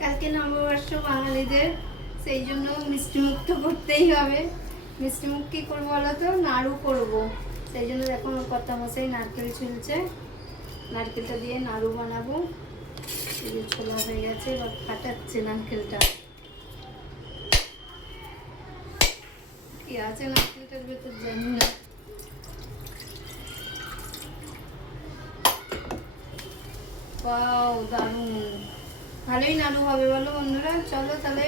কালকে নববর্ষ বাঙালিদের, সেই জন্য মিষ্টিমুখ তো করতেই হবে। মিষ্টিমুখ কী করবো বলো তো? নাড়ু করবো। সেই জন্য দেখো আমার কর্তামশাই নারকেল ছুলছে, নারকেলটা দিয়ে নাড়ু বানাবো। এই যে ছোলা হয়ে গেছে, এবার ফাটাচ্ছে নারকেলটা। কি আছে নারকেলটার ভেতর জানি না। ওয়াও, দারুণ! ভালোই নাড়ু হবে বলো বন্ধুরা। চলো তাহলে,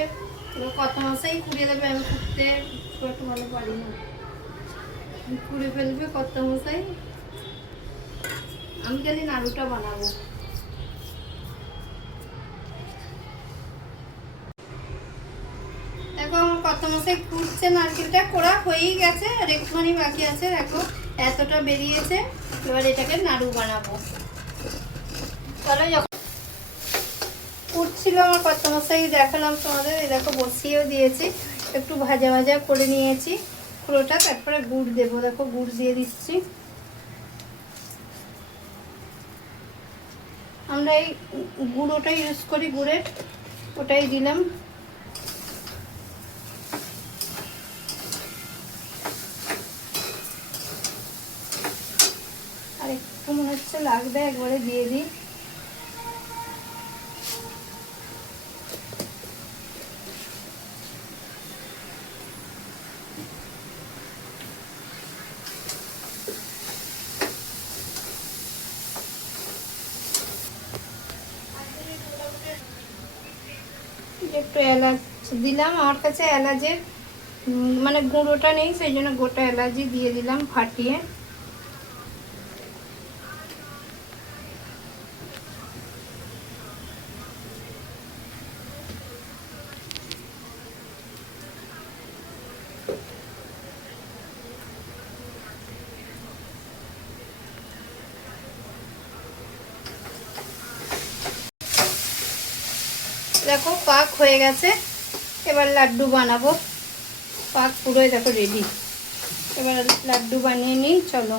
এবার কত মাসেই কুড়িয়ে দেবে। আমি কুড়তে খুব একটা ভালো পারি না, কুড়ে ফেলবে কত মশাই। আমি খালি নাড়ুটা বানাবো। দেখো আমার কত মশাই কুড়ছে, নারকেলটা কোড়া হয়েই গেছে, আর একটুখানি বাকি আছে। দেখো এতটা বেরিয়েছে। এবার এটাকে নাড়ু বানাবো। চলো, যখন কুড়ছিল আমার কত মশাই দেখালাম তোমাদের। এই দেখো বসিয়েও দিয়েছি, একটু ভাজা ভাজা করে নিয়েছি পুরোটা। তারপরে গুড় দেবো, দেখো গুড় দিয়ে দিচ্ছি। আমরা এই গুঁড়োটাই ইউজ করি, গুড়ের ওটাই দিলাম। আর একটু মনে হচ্ছে লাগবে, একবারে দিয়ে দিই। একটু এলাচ দিলাম, আমার কাছে এলাচের মানে গুঁড়োটা নেই, সেই জন্য গোটা এলাচি দিয়ে দিলাম ফাটিয়ে। দেখো পাক হয়ে গেছে, এবার লাড্ডু বানাবো। পাক পুরোই দেখো রেডি। এবার লাড্ডু বানিয়ে নিই, চলো।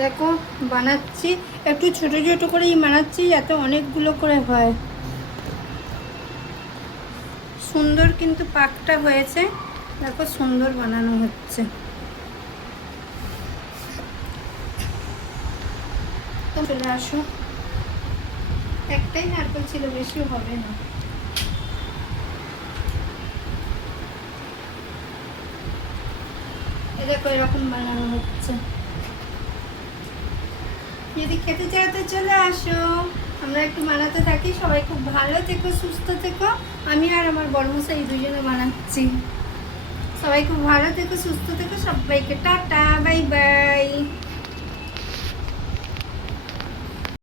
দেখো বানাচ্ছি, একটু ছোট ছোট করেই বানাচ্ছি যাতে অনেকগুলো করে হয়। সুন্দর কিন্তু পাকটা হয়েছে, দেখো সুন্দর বানানো হচ্ছে। চলে আসো, একটাই নারকেল ছিল, বেশি হবে না। দেখো এরকম বানানো হচ্ছে। যদি খেতে চাও তো চলে আসো, আমরা একটু বানাতে থাকি। সবাই খুব ভালো থেকো, সুস্থ থেকো। আমি আর আমার বড়মশাই দুজনে বানাচ্ছি। সবাই খুব ভালো থেকো, সুস্থ থেকো। সবাইকে টাটা, বাই বাই।